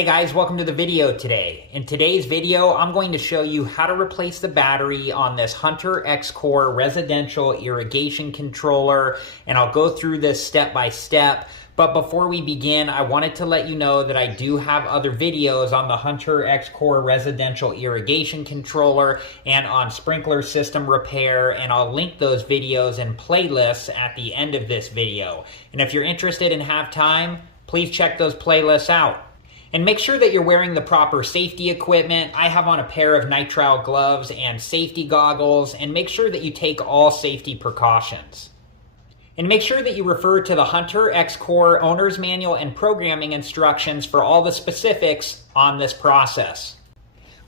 Hey guys, welcome to the video today. In today's video, I'm going to show you how to replace the battery on this Hunter X-Core residential irrigation controller, and I'll go through this step by step. But before we begin, I wanted to let you know that I do have other videos on the Hunter X-Core residential irrigation controller and on sprinkler system repair, and I'll link those videos in playlists at the end of this video. And if you're interested and have time, please check those playlists out. And make sure that you're wearing the proper safety equipment. I have on a pair of nitrile gloves and safety goggles, and make sure that you take all safety precautions. And make sure that you refer to the Hunter X-Core owner's manual and programming instructions for all the specifics on this process.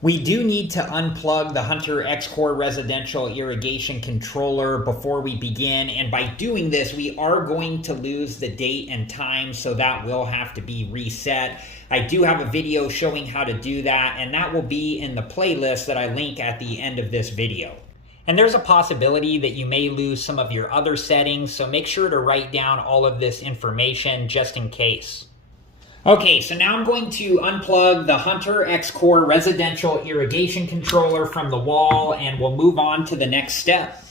We do need to unplug the Hunter X-Core residential irrigation controller before we begin, and by doing this we are going to lose the date and time, so that will have to be reset. I do have a video showing how to do that, and that will be in the playlist that I link at the end of this video. And there's a possibility that you may lose some of your other settings, so make sure to write down all of this information just in case. Okay, so now I'm going to unplug the Hunter X-Core residential irrigation controller from the wall, and we'll move on to the next step.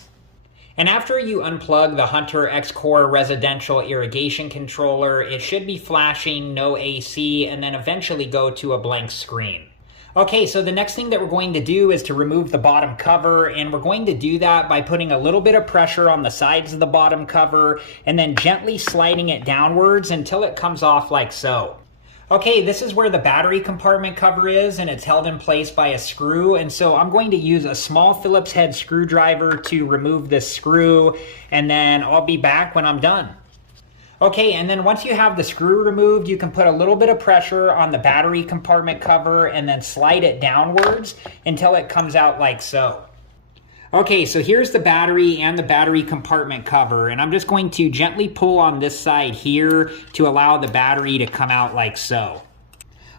And after you unplug the Hunter X-Core residential irrigation controller, it should be flashing no AC and then eventually go to a blank screen. Okay, so the next thing that we're going to do is to remove the bottom cover, and we're going to do that by putting a little bit of pressure on the sides of the bottom cover and then gently sliding it downwards until it comes off like so. Okay, this is where the battery compartment cover is, and it's held in place by a screw, and so I'm going to use a small Phillips head screwdriver to remove this screw, and then I'll be back when I'm done. Okay, and then once you have the screw removed, you can put a little bit of pressure on the battery compartment cover and then slide it downwards until it comes out like so. Okay, so here's the battery and the battery compartment cover, and I'm just going to gently pull on this side here to allow the battery to come out like so.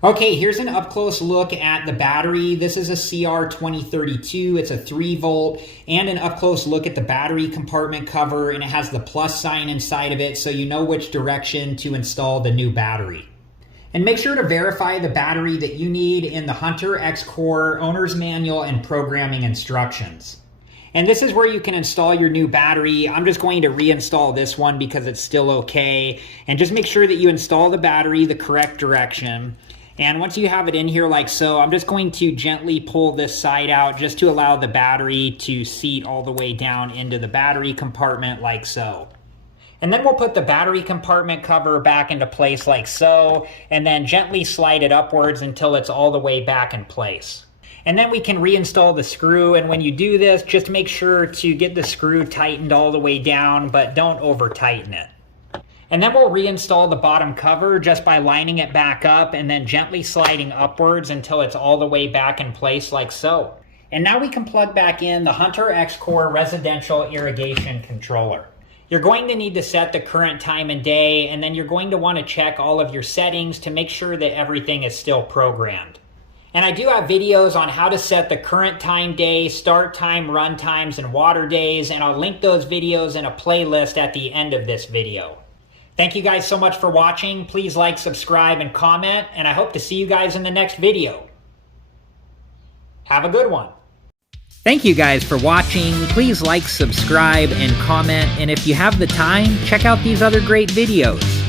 Okay, here's an up-close look at the battery. This is a CR2032, it's a 3-volt, and an up-close look at the battery compartment cover, and it has the plus sign inside of it so you know which direction to install the new battery. And make sure to verify the battery that you need in the Hunter X-Core owner's manual and programming instructions. And this is where you can install your new battery. I'm just going to reinstall this one because it's still okay. And just make sure that you install the battery the correct direction. And once you have it in here like so, I'm just going to gently pull this side out just to allow the battery to seat all the way down into the battery compartment like so. And then we'll put the battery compartment cover back into place like so, and then gently slide it upwards until it's all the way back in place. And then we can reinstall the screw, and when you do this, just make sure to get the screw tightened all the way down, but don't over tighten it. And then we'll reinstall the bottom cover just by lining it back up and then gently sliding upwards until it's all the way back in place like so. And now we can plug back in the Hunter X-Core residential irrigation controller. You're going to need to set the current time and day, and then you're going to want to check all of your settings to make sure that everything is still programmed. And I do have videos on how to set the current time, day, start time, run times, and water days, and I'll link those videos in a playlist at the end of this video. Thank you guys so much for watching. Please like, subscribe, and comment, and I hope to see you guys in the next video. Have a good one. Thank you guys for watching. Please like, subscribe, and comment, and if you have the time, check out these other great videos.